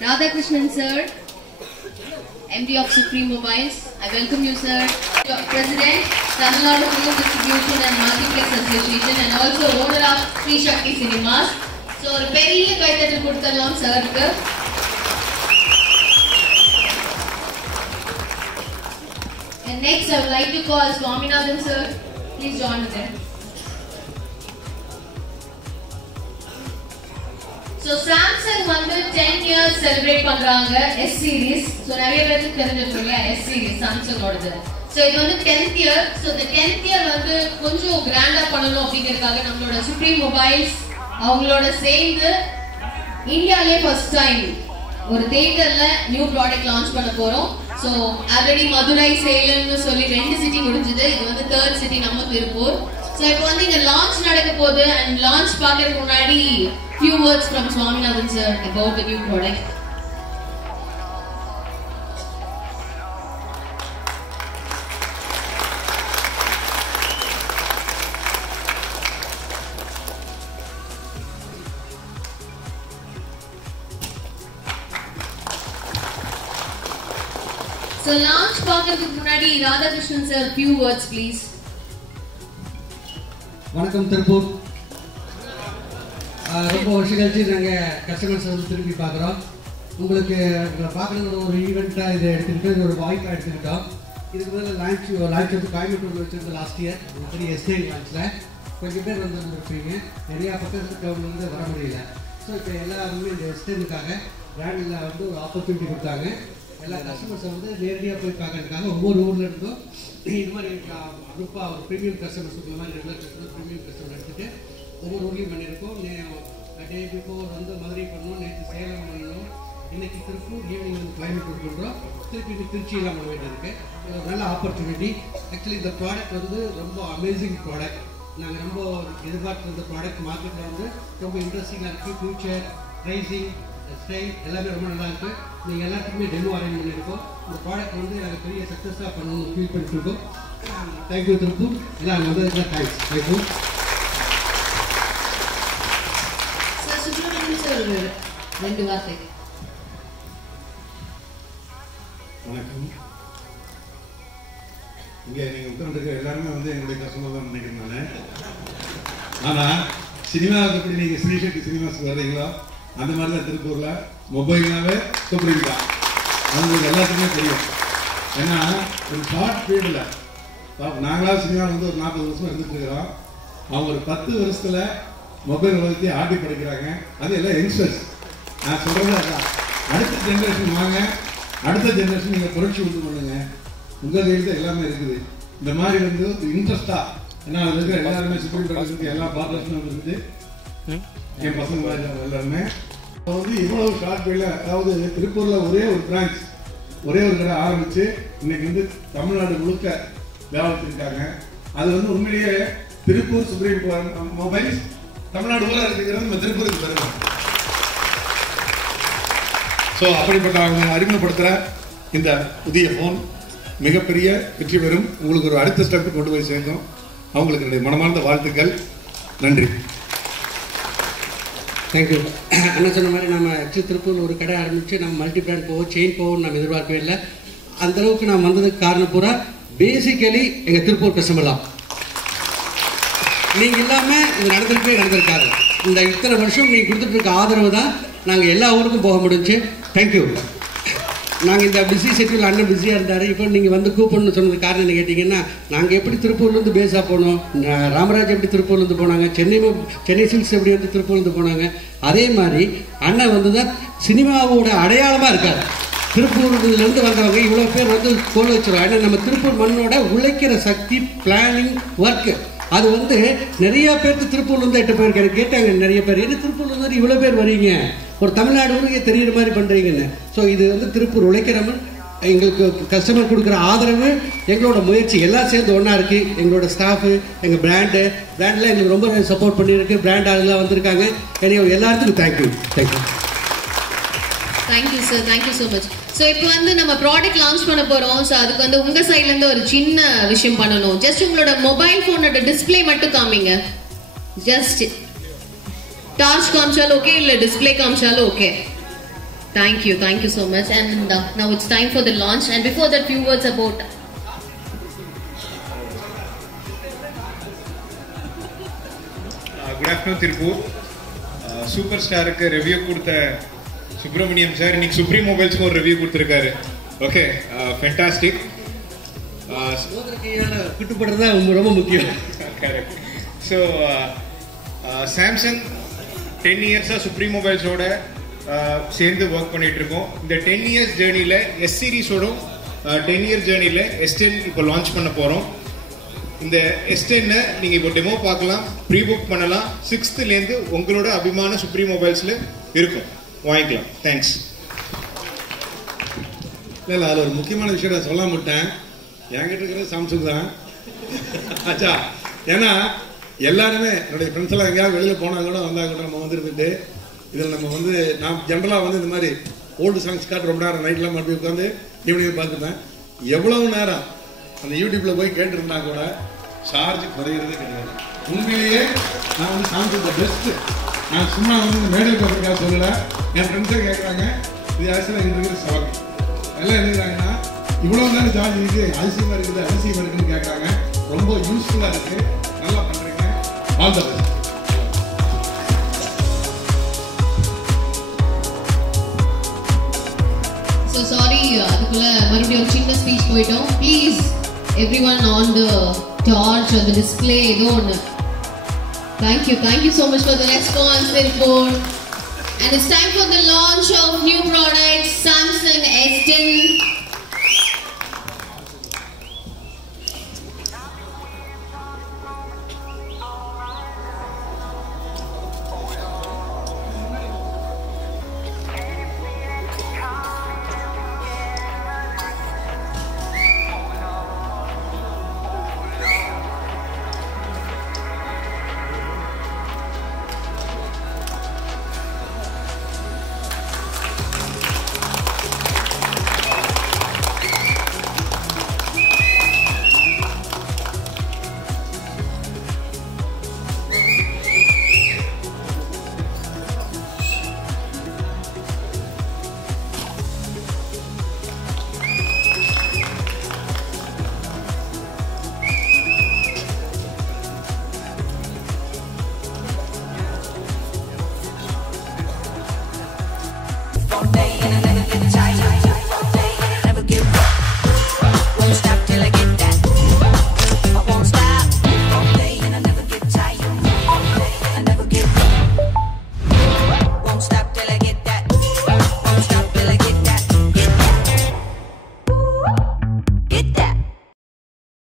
Radhakrishnan sir, MD of Supreme Mobiles. I welcome you, sir. President, Tamil Nadu Film Distribution and Multiplex Association, and also owner of Sri Shakti Cinemas. So, ஒரு பெரிய கைத்தட்டல் கொடுத்துடலாம் சாருக்கு. And next, I would like to call Swaminathan sir. Please join with him. So, Samsung வந்து 10 years celebrate பண்றாங்க S series. So, நிறைய பேருக்கு தெரிஞ்சிருக்கும் இல்லையா S series Samsung ஓடது. So, இது வந்து 10th year. So, the 10th year வந்து கொஞ்சம் கிராண்டா பண்ணணும் அப்படிங்கிறதுக்காக நம்மளோட Supreme Mobiles அவங்களோட சேர்ந்து இந்தியாலே ஃபர்ஸ்ட் டைம் ஒரு தியேட்டர்ல நியூ ப்ராடக்ட் லான்ச் பண்ண போறோம். சோ ஆல்ரெடி மதுரை சேலம்னு சொல்லி 2 சிட்டி முடிஞ்சது. இது வந்து 3rd சிட்டி நம்ம திருப்பூர். சோ இப்போ வந்து இங்க லான்ச் நடக்க போகுது. அண்ட் லான்ச் பார்க்கறதுக்கு முன்னாடி few words from Swaminathan sir about the new product. So launch பார்க்கிறதுக்கு முன்னாடி Radhakrishnan sir few words please. வணக்கம் திருப்பூர். ரொம்ப வருஷம் கழிச்சு நாங்கள் கஸ்டமர்ஸ் வந்து திரும்பி பார்க்குறோம். உங்களுக்கு பார்க்கணுங்கிற ஒரு ஈவெண்ட்டாக இதை எடுத்துக்கிட்டு இது ஒரு வாய்ப்பாக எடுத்துக்கிட்டோம். இதுக்கு முதல்ல லான்ச் வந்து கோயம்புத்தூரில் வச்சுருந்தோம் லாஸ்ட் இயர். பெரிய S9 லான்ச்சில் கொஞ்சம் பேர் வந்துருப்பீங்க. நிறையா பக்கத்து டவுன்லேருந்து வர முடியல. ஸோ இப்போ எல்லாருமே இந்த S10க்காக பிராண்டில் வந்து ஒரு ஆப்பர்ச்சுனிட்டி கொடுத்தாங்க. எல்லா கஸ்டமர்ஸை வந்து நேரடியாக போய் பார்க்கறதுக்காக ஒவ்வொரு ஊரில் இருந்தும் இது மாதிரி குரூப்பாக ஒரு ப்ரீமியம் கஸ்டமர்ஸ் இந்த மாதிரி ரெகுலர் கஸ்டமர் ப்ரீமியம் கஸ்டமர் எடுத்துகிட்டு ஒவ்வொரு ஊர்லேயும் பண்ணியிருக்கோம். டே பிஃபோர் வந்து மதுரை பண்ணோம், நேற்று சேலம் பண்ணணும், இன்றைக்கி திருப்பூர், ஈவினிங் வந்து கோயம்புத்தூர் பண்ணுறோம், திருப்பி திருச்சியெல்லாம் பண்ண வேண்டியிருக்கு. ஒரு நல்ல ஆப்பர்ச்சுனிட்டி. ஆக்சுவலி இந்த ப்ராடக்ட் வந்து ரொம்ப அமேசிங் ப்ராடக்ட். நாங்கள் ரொம்ப எதிர்பார்த்து இந்த ப்ராடக்ட் மார்க்கெட்டில் வந்து ரொம்ப இன்ட்ரெஸ்டிங்காக இருக்குது. ஃபியூச்சர், ப்ரைஸிங், ஸ்டைல் எல்லாமே ரொம்ப நல்லா இருக்குது. நீங்கள் எல்லாத்துக்குமே டெமோ அரேஞ்ச் பண்ணியிருக்கோம். இந்த ப்ராடக்ட் வந்து நாங்கள் பெரிய சக்ஸஸாக பண்ணணும்னு ஃபீல் பண்ணிட்டுருக்கோம். தேங்க்யூ திருப்பூர். எல்லாம் வந்ததுக்குலாம் தேங்க்ஸ். தேங்க்யூ. ரெண்டு வார்த்தை. வணக்கம். இங்கே நீங்கள் உட்காந்துருக்க எல்லாருமே வந்து என்னுடைய கஸ்டமர் தான் நினைக்கிறேன் நான். ஆனால் சினிமாவுக்கு எப்படி நீங்கள் ஸ்ரீ சக்தி சினிமாஸ்க்கு வர்றீங்களோ அந்த மாதிரி தான் திருப்பூரில் மொபைல்னாவே சூப்பரிங் தான். அது உங்களுக்கு எல்லாத்துக்குமே தெரியும். ஏன்னா ஒரு ஷார்ட் பீரியடில் நாங்களாம் சினிமாவில் வந்து ஒரு 40 வருஷம் இருந்துட்டு இருக்கிறோம். அவங்க ஒரு 10 வருஷத்தில் மொபைல் உலகத்தையே ஆட்டி படைக்கிறாங்க. அது எல்லாம் யங்ஸ்டர்ஸ். நான் சொல்கிறது அதான். அடுத்த ஜென்ரேஷன் வாங்க, அடுத்த ஜென்ரேஷன் நீங்கள் புரட்சி உண்டு பண்ணுங்க. உங்கள் கையில் தான் எல்லாமே இருக்குது. இந்த மாதிரி வந்து இன்ட்ரெஸ்டாக ஏன்னா அதில் இருக்கிற எல்லாருமே சுப்ரீம் கோர்ட்டுக்கு எல்லா பார்ட்னர்ஸும் இருந்து என் பசங்க மாதிரி எல்லாருமே வந்து இவ்வளவு ஷார்ட் பீரியடில், அதாவது திருப்பூரில் ஒரே ஒரு பிரான்ச், ஒரே ஒரு கடை ஆரம்பித்து இன்னைக்கு வந்து தமிழ்நாடு முழுக்க வியாபாரத்திருக்காங்க. அது வந்து உண்மையிலேயே திருப்பூர் சுப்ரீம் மொபைல்ஸ் தமிழ்நாடு ஊராக இருக்கிறது நம்ம திருப்பூருக்கு பெருமை. ஸோ அப்படிப்பட்ட அவங்க அறிமுகப்படுத்துகிற இந்த புதிய ஃபோன் மிகப்பெரிய வெற்றி பெறும். உங்களுக்கு ஒரு அடுத்த ஸ்டெப்பு கொண்டு போய் சேர்ந்தோம். அவங்களுக்கு என்னுடைய மனமார்ந்த வாழ்த்துக்கள். நன்றி. தேங்க்யூ. என்ன சொன்ன மாதிரி நம்ம ஆக்சுவலி திருப்பூர் ஒரு கடை ஆரம்பித்து நம்ம மல்டி பிராண்ட் போவோம், செயின் போவோம் நம்ம எதிர்பார்க்கவே இல்லை. அந்தளவுக்கு நான் வந்ததுக்கு காரணம் பூரா பேசிக்கலி எங்கள் திருப்பூர் கஸ்டமர் தான். நீங்கள் இல்லாமல் இது நடந்திருக்காது. இந்த இத்தனை வருஷம் நீங்கள் கொடுத்துட்டு இருக்க ஆதரவு தான் நாங்கள் எல்லா ஊருக்கும் போக முடிஞ்சு. தேங்க்யூ. நாங்கள் இந்த பிஸி ஷெட்யூல் அண்ணன் பிஸியாக இருந்தார். இப்போ நீங்கள் வந்து கூப்பிடணும்னு சொன்னது காரணம் என்ன கேட்டிங்கன்னா, நாங்கள் எப்படி திருப்பூர்லேருந்து பேஸாக போனோம், ராமராஜ் எப்படி திருப்பூர்லேருந்து போனாங்க, சென்னை சில்க்ஸ் எப்படி வந்து திருப்பூர்லேருந்து போனாங்க, அதே மாதிரி அண்ணன் வந்து தான் சினிமாவோட அடையாளமாக இருக்கார். திருப்பூர்லேருந்து வந்தவங்க இவ்வளோ பேர் வந்து கோல் வச்சுருவோம். ஏன்னா நம்ம திருப்பூர் மண்ணோட உழைக்கிற சக்தி, பிளானிங், ஒர்க்கு அது வந்து நிறைய பேருக்கு திருப்பூர்லேருந்து 8 பேருக்கு எனக்கு கேட்டாங்க. நிறைய பேர் என்ன திருப்பூர்லேருந்து இவ்வளோ பேர் வரீங்க, ஒரு தமிழ்நாடு ஊருக்கே தெரிகிற மாதிரி பண்ணுறீங்கன்னு. ஸோ இது வந்து திருப்பூர் உழைக்கிறவன் எங்களுக்கு கஸ்டமர் கொடுக்குற ஆதரவு, எங்களோட முயற்சி எல்லாம் சேர்ந்து ஒன்றா இருக்குது. எங்களோட ஸ்டாஃபு, எங்கள் பிராண்டில் எங்களுக்கு ரொம்ப சப்போர்ட் பண்ணியிருக்கு. பிராண்ட் ஆளுலாம் வந்திருக்காங்க. எனக்கு எல்லாத்துக்கும் thank you. Thank you sir. Thank you so much. So இப்போ வந்து நம்ம ப்ராடக்ட் லான்ச் பண்ண போறோம். ஸோ அதுக்கு வந்து உங்க சைட்ல இருந்து ஒரு சின்ன விஷயம் பண்ணணும். ஜஸ்ட் உங்களோட மொபைல் போனோட டிஸ்பிளே மட்டும் காமிங்க. ஜஸ்ட் டார்ச் காமிச்சாலும் ஓகே, இல்ல டிஸ்பிளே காமிச்சாலும் okay. Thank you so much. And now it's time for the launch. And before that, few words about. Good afternoon, Tirupur. Superstar ku review கொடுத்த Subramaniam sir இன்னைக்கு supreme மொபைல்ஸ்க்கு ஒரு review கொடுத்திருக்காரு. Okay, fantastic. கிட்டுப்படுறது தான் ரொம்ப முக்கியம். Correct. So Samsung 10 இயர்ஸாக supreme மொபைல்ஸோட சேர்ந்து work பண்ணிட்டு இருக்கோம். இந்த 10 இயர்ஸ் ஜேர்னியில் எஸ் சீரீஸோடும் 10 இயர்ஸ் ஜேர்னியில் S10 இப்போ லான்ச் பண்ண போகிறோம். இந்த S10 நீங்கள் இப்போ டெமோ பார்க்கலாம், ப்ரீ புக் பண்ணலாம். 6th உங்களோட அபிமான சுப்ரீம் மொபைல்ஸில் இருக்கும், வாங்கிக்கலாம். தேங்க்ஸ். இல்லை அதில் ஒரு முக்கியமான விஷயம் நான் சொல்ல மாட்டேன். என்கிட்ட இருக்கிறது சாம்சங் தான் ஆச்சா. ஏன்னா எல்லாருமே என்னுடைய ஃப்ரெண்ட்ஸ் எல்லாம் எங்கேயாவது வெளியில் போனால் கூட வந்தால் கூட நம்ம வந்துருந்துட்டு இதில் நம்ம வந்து நான் ஜென்ரலாக இந்த மாதிரி ஓல்டு சாங்ஸ் காட்டு ரொம்ப நேரம் நைட்லாம் மறுபடியும் உட்காந்து ஈவினிங் பார்த்துட்டேன். எவ்வளவு நேரம் அந்த யூடியூப்பில் போய் கேட்டுருந்தா கூட சார்ஜ் குறையிறதே கிடையாது. உண்மையிலேயே நான் வந்து சாம்சங் பெஸ்ட்டு. நான் சும்மா இந்த மேடையில் பார்த்துருக்கா சொல்லலை. என் ஃப்ரெண்ட்ஸே கேட்குறாங்க, இது ஆக்சுவலாக எங்களுக்கு இருக்கிற சவால் எல்லாம் என்னங்கிறாங்கன்னா இவ்வளோ நேரம் சார்ஜ் இருக்குது, அதிசயமாக இருக்குதுன்னு கேட்குறாங்க. ரொம்ப யூஸ்ஃபுல்லாக இருக்குது, நல்லா பண்ணுறீங்க. All the best. So sorry, அதுக்குள்ள மறுபடியும் ஒரு சின்ன ஸ்பீச் போயிட்டோம். Please, everyone on the torch or the display, ஏதோ ஒன்று. Thank you so much for the response, Tirupur. And it's time for the launch of new products, Samsung S10.